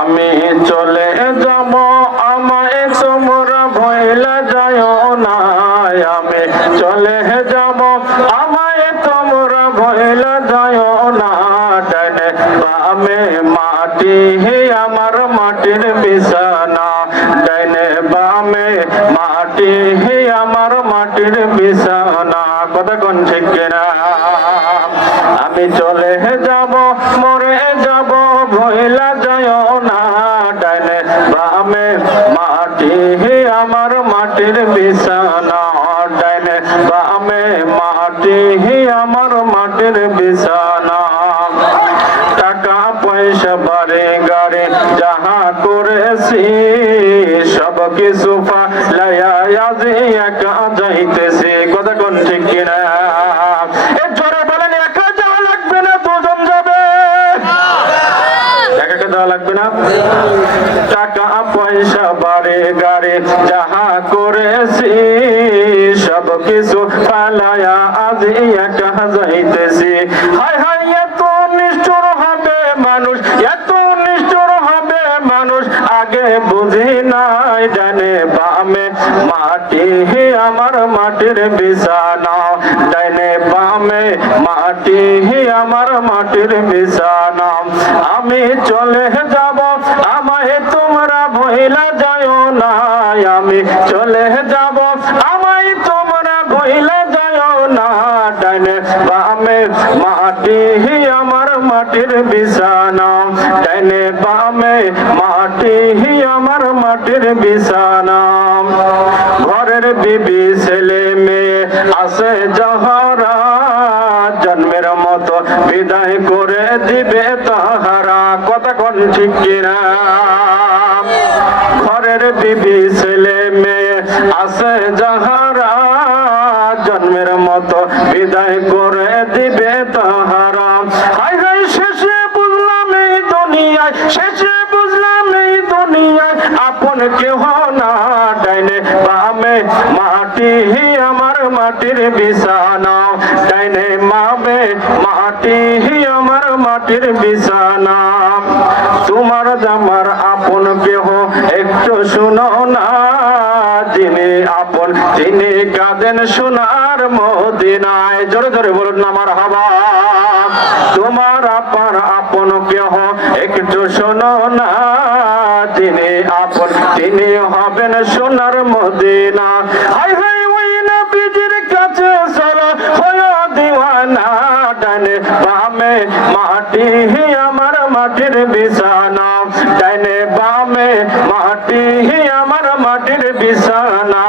আমি চলে যাব আমায় তোমরা ভইলা যাও না, আমি চলে যাব আমায় তোমরা ভইলা যাও না। ডানে বামে মাটি আমার মাটির বিছানা, ডানে বামে মাটি আমার মাটির বিছানা। কথা কোন ঠিক কিনা? আমি চলে যাব মরে যাব ভইলা যাও না, ডানে বামে মাটি আমার মাটির বিছানা, ডানে বামে মাটি আমার মাটির বিছানা। টাকা পয়সা বাড়ি গাড়ি যাহা করেছি সব কিছু ফালাইয়া আজ একা যাইতেছি। কথা কোন ঠিক কিনা? এ জোরে বলেন, একা যাওয়া লাগবে না, দুজন যাবে। একা একা যাওয়া লাগবে না। টাকা পয়সা বাড়ি গাড়ি যাহা করেছি সব কিছু ফালাইয়া আজ একা যাইতেছি। হায় হায়, এত নিষ্ঠুর হবে মানুষ, এত নিষ্ঠুর হবে মানুষ, আগে বুঝি নাই। ডানে বামে মাটি আমার মাটির বিছানা, ডানে বামে মাটি আমার মাটির বিছানা। আমি চলে যাব আমায় তোমরা ভইলা যাও না, আমি চলে যাব আমায় তোমরা ভইলা যাও না। ডানে বামে মাটি আমার মাটির বিছানা, ডানে বামে মাটি আমার মাটির বিছানা। ঘরের বিবি ছেলে মেয়ে আছে যাহারা, জন্মের মতো বিদায় করে দিবে তাহারা। কথা কোন ঠিক কিনা? ঘরের বিবি ছেলে মেয়ে আছে যাহারা, জন্মের মতো বিদায় করে দিবে তাহারা। হায় হায়, শেষে বুঝলাম এই দুনিয়ায়, শেষে বুঝলাম এই দুনিয়ায় আপন কেহ না। ডাইনে বামে মাটি আমার মাটির বিছানা, ডাইনে বামে মাটি আমার মাটির বিছানা। তোমার জামার আপন কেহ একটু শুনো না, যিনি আপন তিনি কাঁদেন সোনার মদিনায়। জোরে জোরে বলুন না মারহাবা। তোমার আপন কেহ একটু শোনো না, যিনি আপন তিনি হবেন সোনার মদিনা। হায় হায়, ওই নবীজির কাছে চলো হয়ো দিওয়ানা, ডানে বামে মাটি আমার মাটির বিছানা, ডানে বামে মাটি আমার মাটির বিছানা।